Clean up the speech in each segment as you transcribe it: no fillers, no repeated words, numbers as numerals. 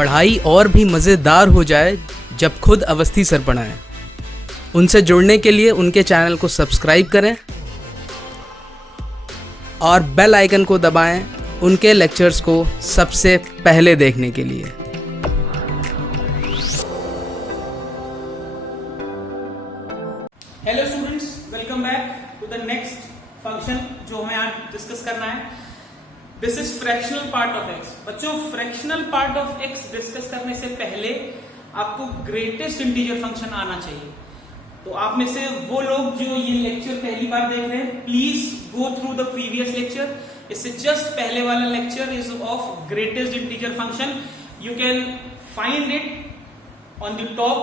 पढ़ाई और भी मज़ेदार हो जाए जब खुद अवस्थी सर पढ़ाएं। उनसे जुड़ने के लिए उनके चैनल को सब्सक्राइब करें और बेल आइकन को दबाएं उनके लेक्चर्स को सबसे पहले देखने के लिए। Hello students, welcome back to the next function जो हमें आज डिस्कस करना है। This is fractional part of x. बच्चों, fractional part of x discuss करने से पहले आपको ग्रेटेस्ट इंटीजर फंक्शन आना चाहिए। तो आप में से वो लोग जो ये लेक्चर पहली बार देख रहे हैं, please go through the previous lecture. इससे जस्ट पहले वाला lecture is of greatest integer function. You can find it on the top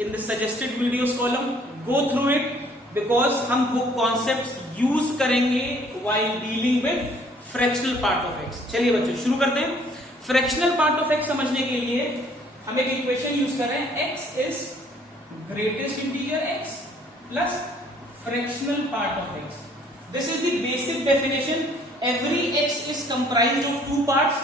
in the suggested videos column. Go through it because हम वो कॉन्सेप्ट्स यूज करेंगे while dealing with fractional part of x. चलिए बच्चों शुरू करते हैं। Fractional part of x समझने के लिए हम एक इक्वेशन यूज कर रहे हैं, x is greatest integer x plus fractional part of x. This is the basic definition. Every x is comprised of two parts.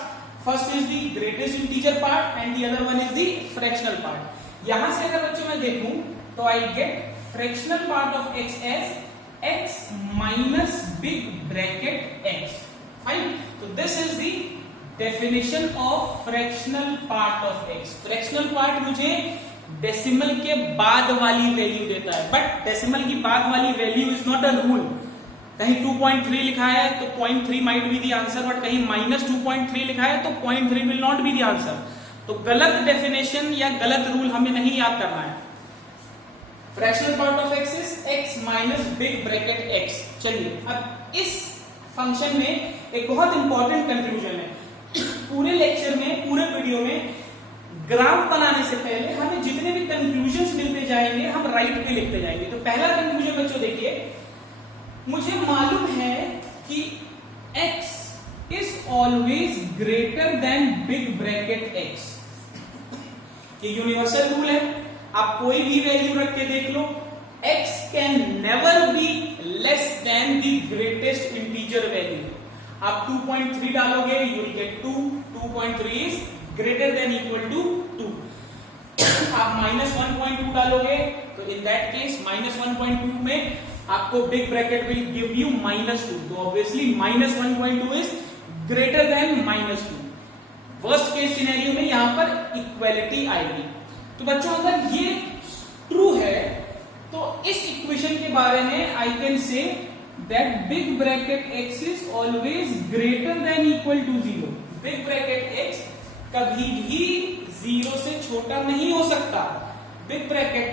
First is the greatest integer part and the other one is the fractional part. यहां से अगर बच्चों मैं देखूं तो I get fractional part of x as x minus big bracket x. Fine. तो this is the definition of fractional part of x. Fractional part मुझे decimal के बाद वाली वैल्यू देता है, बट डेसिमल की बाद वाली value is not a rule. कहीं 2.3 लिखा है तो 0.3 might be the answer, but कहीं माइनस 2.3 लिखा है तो 0.3 will not be the answer. तो गलत डेफिनेशन या गलत रूल हमें नहीं याद करना है। Fractional part of x is x minus big bracket x. चलिए अब इस फंक्शन में एक बहुत इंपॉर्टेंट कंक्लूजन है। पूरे लेक्चर में, पूरे वीडियो में ग्राफ बनाने से पहले हमें जितने भी कंक्लूजन्स मिलते जाएंगे हम राइट पे लिखते जाएंगे। तो पहला कंक्लूजन बच्चों देखिए, मुझे मालूम है कि x is always greater than big bracket x। ये यूनिवर्सल रूल है, आप कोई भी वैल्यू रख के देख लो, x can never be less than the greatest integer value. आप 2.3 डालोगे you will get 2। 2.3 is greater than equal to 2। आप माइनस 1.2 डालोगे तो इन दैट केस माइनस 1.2 में आपको big bracket will give you -2। तो obviously minus 1.2 is greater then -2। Worst case scenario में यहां पर इक्वालिटी आएगी। तो बच्चों अगर ये ट्रू है तो इस इक्वेशन के बारे में I can say that big bracket x is always greater than equal to 0। Big bracket x कभी भी 0 से छोटा नहीं हो सकता। Big bracket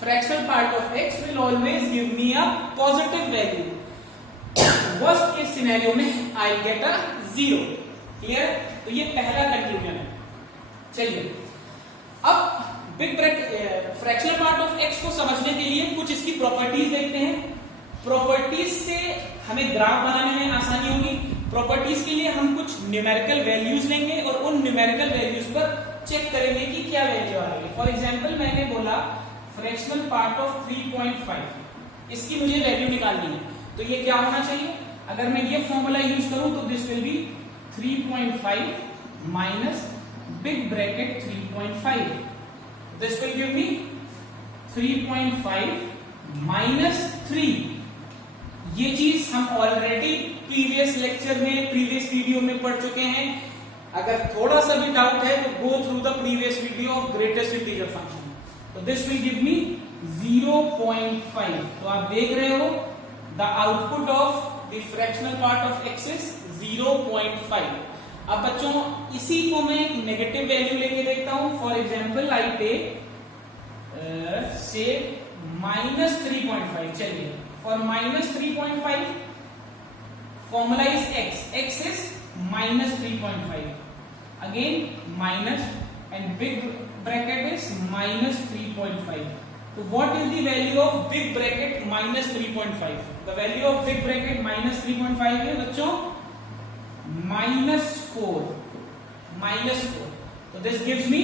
fractional part of x will always give me a positive value. Worst case scenario में I get a 0। Clear? तो ये पहला कंक्लूजन है। चलिए अब big bracket fractional part of x को समझने के लिए कुछ इसकी प्रॉपर्टीज देखते हैं। प्रॉपर्टीज से हमें ग्राफ बनाने में आसानी होगी। प्रॉपर्टीज के लिए हम कुछ न्यूमेरिकल वैल्यूज लेंगे और उन न्यूमेरिकल वैल्यूज पर चेक करेंगे कि क्या वैल्यू आ रही है। फॉर एग्जांपल मैंने बोला फ्रैक्शनल पार्ट ऑफ 3.5, इसकी मुझे वैल्यू निकालनी है। तो ये क्या होना चाहिए? अगर मैं ये फॉर्मूला यूज करूं तो this will B 3.5 minus big bracket 3.5। This will give me 3.5 minus 3। ये चीज हम ऑलरेडी प्रीवियस लेक्चर में, प्रीवियस वीडियो में पढ़ चुके हैं। अगर थोड़ा सा भी डाउट है तो go through the previous video of greatest integer function. तो दिस विल गिव मी 0.5। तो आप देख रहे हो the output of the fractional part of x is 0.5। अब बच्चों इसी को मैं एक नेगेटिव वैल्यू लेके देखता हूं। फॉर एग्जाम्पल आई टेक से -3.5। चलिए for -3.5 formula is x is -3.5, again minus and big bracket is -3.5। तो what is the value of big bracket -3.5? The value of big bracket -3.5 है बच्चों -4। तो this gives me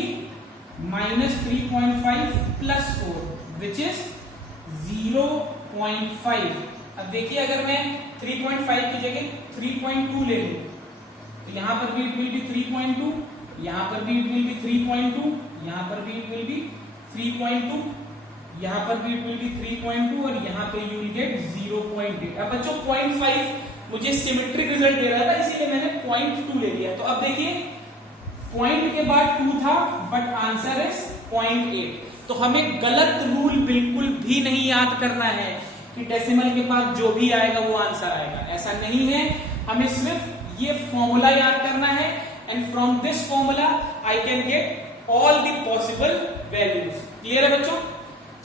-3.5 plus 4 which is 0.5। अब देखिए अगर मैं 3.5 की जगह 3.2 ले लूं तो यहां पर भी इट विल बी 3.2 यहाँ पर भी इट विल बी 3.2, यहाँ पर भी इट विल बी 3.2, यहाँ पर भी इट विल बी 3.2 और यहाँ पे यू विल गेट 0.8। अब बच्चों 0.5 मुझे सिमेट्रिक रिजल्ट दे रहा था, इसीलिए मैंने 0.2 ले लिया। तो अब देखिए पॉइंट के बाद 2 था बट आंसर इज 0.8। तो हमें गलत रूल बिल्कुल भी नहीं याद करना है कि डेसिमल के बाद जो भी आएगा वो आंसर आएगा, ऐसा नहीं है। हमें सिर्फ ये फॉर्मूला याद करना है and from this formula I can get all the possible values. Clear है बच्चों?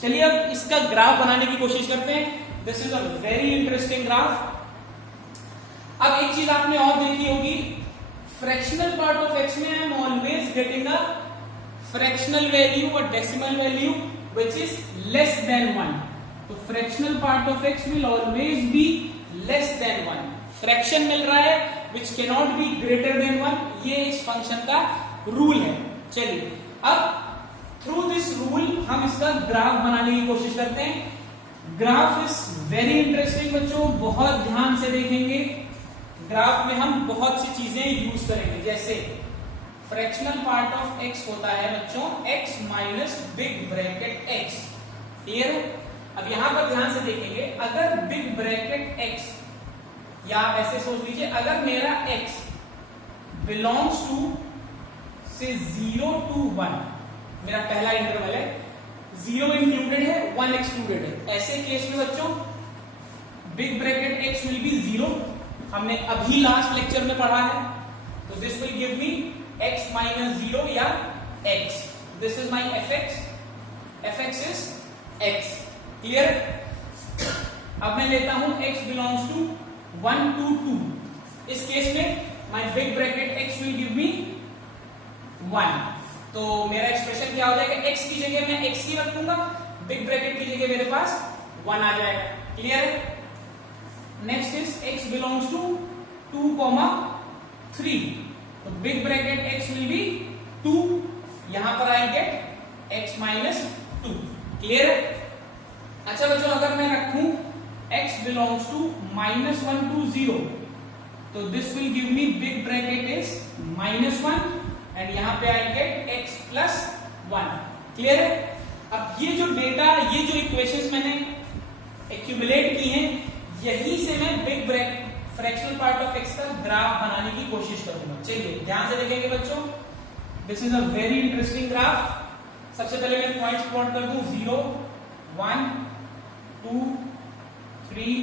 चलिए अब इसका ग्राफ बनाने की कोशिश करते हैं। This is a very interesting graph. अब एक चीज आपने और देखी होगी, फ्रैक्शनल पार्ट ऑफ एक्स में I am always getting a fractional value और decimal value which is less than 1। तो fractional part of x will always be less than 1। Fraction मिल रहा है which can not be greater than 1, ये इस function का rule है। चलिए अब थ्रू दिस रूल हम इसका ग्राफ बनाने की कोशिश करते हैं। ग्राफ इज वेरी इंटरेस्टिंग बच्चों, बहुत ध्यान से देखेंगे। ग्राफ में हम बहुत सी चीजें यूज करेंगे, जैसे फ्रैक्शनल पार्ट ऑफ एक्स होता है बच्चों x minus big bracket x। Clear है? अब यहां पर ध्यान से देखेंगे, अगर बिग ब्रैकेट x, या आप ऐसे सोच लीजिए, अगर मेरा x बिलोंग्स टू से 0 to 1, मेरा पहला इंटरवल है, 0 इंक्लूडेड है 1 एक्सक्लूडेड है, ऐसे केस में बच्चों big bracket x will B 0। हमने अभी लास्ट लेक्चर में पढ़ा है। तो this will give me x minus 0 या x। This is my fx is x। Clear? अब मैं लेता हूं x बिलोंग्स टू 1 to 2। इस केस में माई big bracket x will give me 1। तो मेरा एक्सप्रेशन क्या हो जाएगा, x की जगह मैं x ही रख दूंगा, बिग ब्रैकेट की जगह मेरे पास 1 आ जाएगा। क्लियर है? Next is x belongs to 2,3। तो big bracket x will be 2, यहां पर I get x minus 2। Clear है? अच्छा बच्चों, अगर मैं रखूं x बिलोंग्स टू -1 to 0, तो this will give me big bracket is -1 and यहां पे आई गेट x प्लस 1। क्लियर है? अब ये जो डेटा, ये जो इक्वेशंस मैंने एक्यूमुलेट की हैं, यही से मैं big bracket fractional part of x का ग्राफ बनाने की कोशिश करूंगा। चलिए ध्यान से देखेंगे बच्चों, this is a very interesting graph. सबसे पहले मैं पॉइंट्स प्लॉट कर दूं, 0 1 2 3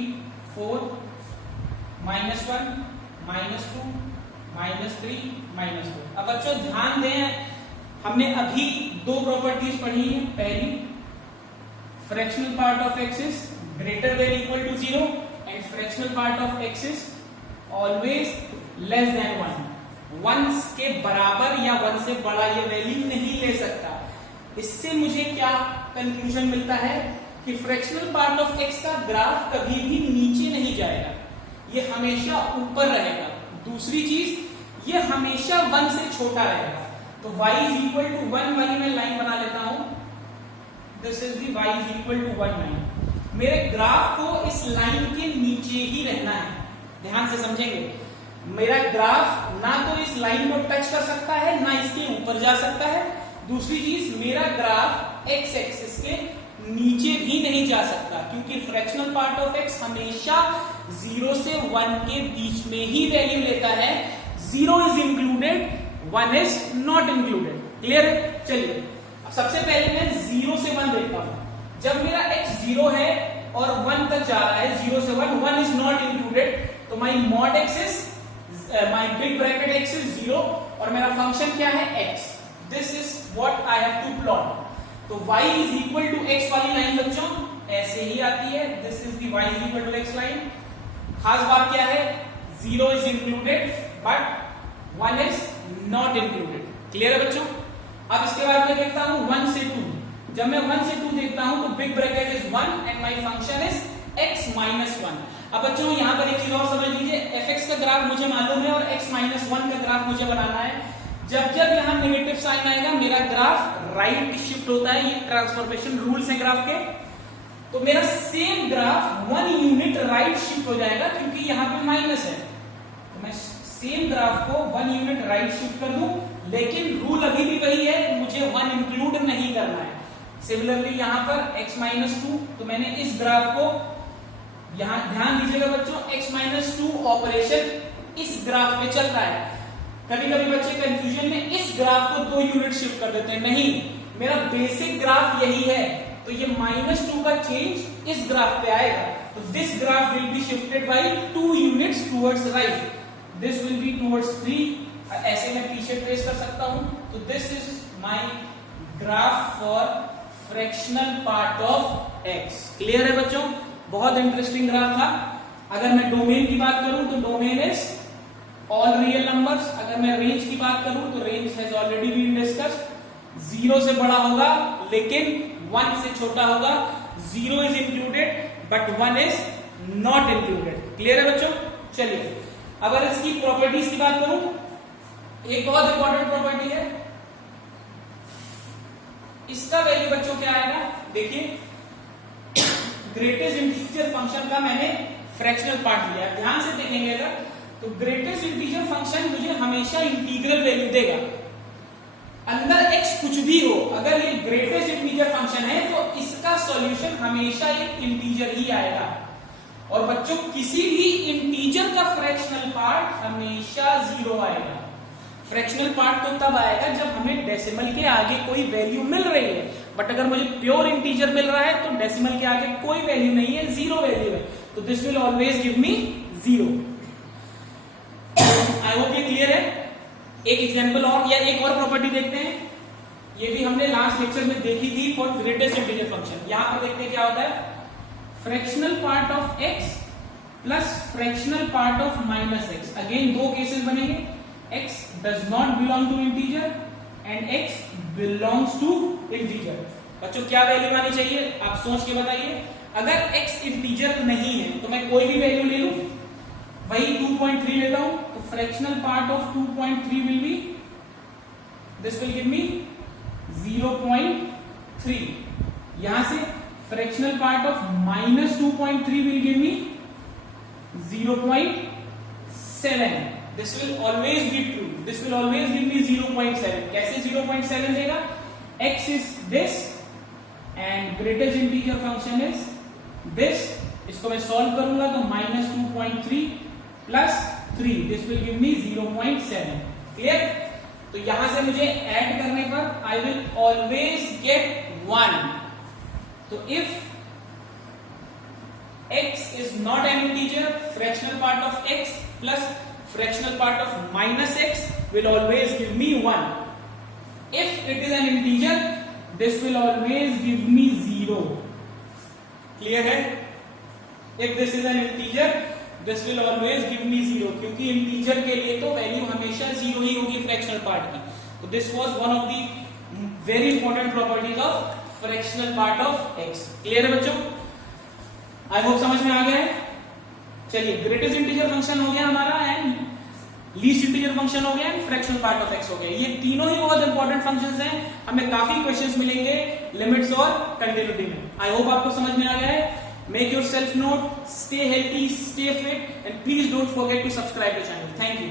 4 -1 -2 -3 -4। अब बच्चों ध्यान दें, हमने अभी दो प्रॉपर्टीज पढ़ी है। पहली, fractional part of x is greater than equal to 0 and fractional part of x is always less than 1। 1 के बराबर या 1 से बड़ा ये वैल्यू नहीं ले सकता। इससे मुझे क्या कंक्लूजन मिलता है कि फ्रैक्शनल पार्ट ऑफ x का ग्राफ कभी भी नीचे नहीं जाएगा, ये हमेशा ऊपर रहेगा। दूसरी चीज, ये हमेशा 1 से छोटा रहेगा। तो y इज इक्वल टू 1 वाली मैं लाइन बना लेता हूं। This is the y is equal to 1 line. मेरे ग्राफ को इस लाइन के नीचे ही रहना है। ध्यान से समझेंगे, मेरा ग्राफ ना तो इस लाइन को टच कर सकता है, ना इसके ऊपर जा सकता है। दूसरी चीज, मेरा ग्राफ x एक्सिस के नीचे भी नहीं जा सकता, क्योंकि फ्रैक्शनल पार्ट ऑफ x हमेशा 0 से 1 के बीच में ही वैल्यू लेता है। 0 is included, 1 is not included. Clear है? चलिए अब सबसे पहले मैं 0 से 1 देखता हूं। जब मेरा x 0 है और 1 तक जा रहा है, 0 से 1 इज नॉट इंक्लूडेड, तो my mod x is my big bracket x is 0 और मेरा फंक्शन क्या है, x। This is what I have to plot. तो y is equal to x वाली लाइन बच्चों ऐसे ही आती है। This is the y is equal to x line. खास बात क्या है, 0 is included but 1 is not included. Clear है बच्चों? अब इसके बाद मैं देखता हूं 1 से 2। जब मैं 1 से 2 देखता हूं तो big bracket is 1 and my function is x minus 1। अब बच्चों यहां पर एक चीज और समझ लीजिए, fx का ग्राफ मुझे मालूम है और x माइनस 1 का ग्राफ मुझे बनाना है। जब जब यहां नेगेटिव साइन आएगा, मेरा ग्राफ राइट शिफ्ट होता है। ये ट्रांसफॉर्मेशन रूल्स है ग्राफ के। तो मेरा same graph 1 unit right shift हो जाएगा, क्योंकि यहां पे माइनस है। तो मैं सेम ग्राफ को 1 यूनिट राइट शिफ्ट कर दूं लेकिन रूल अभी भी वही है, मुझे 1 इंक्लूड नहीं करना है। सिमिलरली यहाँ पर x-2, तो मैंने इस ग्राफ को यहाँ ध्यान दीजिएगा बच्चों, x-2 ऑपरेशन इस ग्राफ पे चल रहा है। कभी कभी बच्चे कंफ्यूजन में इस ग्राफ को 2 यूनिट शिफ्ट कर देते हैं, नहीं, मेरा बेसिक ग्राफ यही है, तो ये -2 का चेंज इस ग्राफ पे आएगा, तो this graph will be shifted by 2 units towards right, this will be towards 3, ऐसे मैं पीछे ट्रेस कर सकता हूं। तो this is my graph for fractional part of x। Clear है बच्चों? बहुत इंटरेस्टिंग ग्राफ था। अगर मैं डोमेन की बात करूं तो domain is all real numbers. अगर मैं रेंज की बात करूं तो range has already been discussed. 0 से बड़ा होगा लेकिन 1 से छोटा होगा। 0 is included but 1 is not included. Clear है बच्चों? चलिए, अगर इसकी प्रॉपर्टीज की बात करूं, एक बहुत इंपॉर्टेंट प्रॉपर्टी है, इसका वैल्यू बच्चों क्या आएगा? देखिए, ग्रेटेस्ट इंटीजर फंक्शन का मैंने फ्रैक्शनल पार्ट लिया, ध्यान से देखेंगे अगर, तो ग्रेटेस्ट इंटीजर फंक्शन मुझे हमेशा इंटीग्रल वैल्यू देगा। अंदर x कुछ भी हो, अगर ये ग्रेटेस्ट इंटीजर फंक्शन है तो इसका सॉल्यूशन हमेशा एक इंटीजर ही आएगा। और बच्चों, किसी भी इंटीजर का फ्रैक्शनल पार्ट हमेशा 0 आएगा। फ्रैक्शनल पार्ट तो तब आएगा जब हमें डेसिमल के आगे कोई वैल्यू मिल रही है, बट अगर मुझे प्योर इंटीजर मिल रहा है तो डेसिमल के आगे कोई वैल्यू नहीं है, 0 वैल्यू है, तो this will always give me 0। I hope ये क्लियर है। एक एग्जांपल और या एक और प्रॉपर्टी देखते हैं, ये भी हमने लास्ट लेक्चर में देखी थी फॉर ग्रेटेस्ट इंटीजर फंक्शन। यहां पर देखते हैं क्या होता है, fractional part of x plus fractional part of -x। Again 2 cases बनेंगे, x does not belong to integer and x belongs to integer। बच्चों क्या वैल्यू आनी चाहिए, आप सोच के बताइए। अगर x इंटीजर नहीं है तो मैं कोई भी वैल्यू ले लूं, वही 2.3 लेता हूं, तो fractional part of 2.3 will be, this will give me 0.3। यहां से fractional part of -2.3 will give me 0.7। This will always be true. This will always give me 0.7. कैसे 0.7 देगा? X is this and greatest integer function is this. इसको मैं solve करूंगा तो -2.3 plus 3. This will give me 0.7. Clear? तो यहां से मुझे ऐड करने पर I will always get 1. तो if x is not an integer, fractional part of x plus fractional part of -x will always give me 1. If it is an integer, this will always give me 0. Clear है? If this is an integer, this will always give me 0, क्योंकि integer के लिए तो value हमेशा 0 ही होगी fractional part की। तो this was one of the very important properties of fractional part of x. Clear है बच्चों? I hope समझ में आ गया है। चलिए, ग्रेटेस्ट इंटीजर फंक्शन हो गया हमारा एंड लीस्ट इंटीजर फंक्शन हो गया and fractional part of x हो गया। ये तीनों ही बहुत इंपॉर्टेंट फंक्शंस हैं, हमें काफी क्वेश्चंस मिलेंगे लिमिट्स और कंटिन्यूटी में। आई होप आपको समझ में आ गया है। Make yourself note, stay healthy, stay fit and please don't forget to subscribe the channel. Thank you.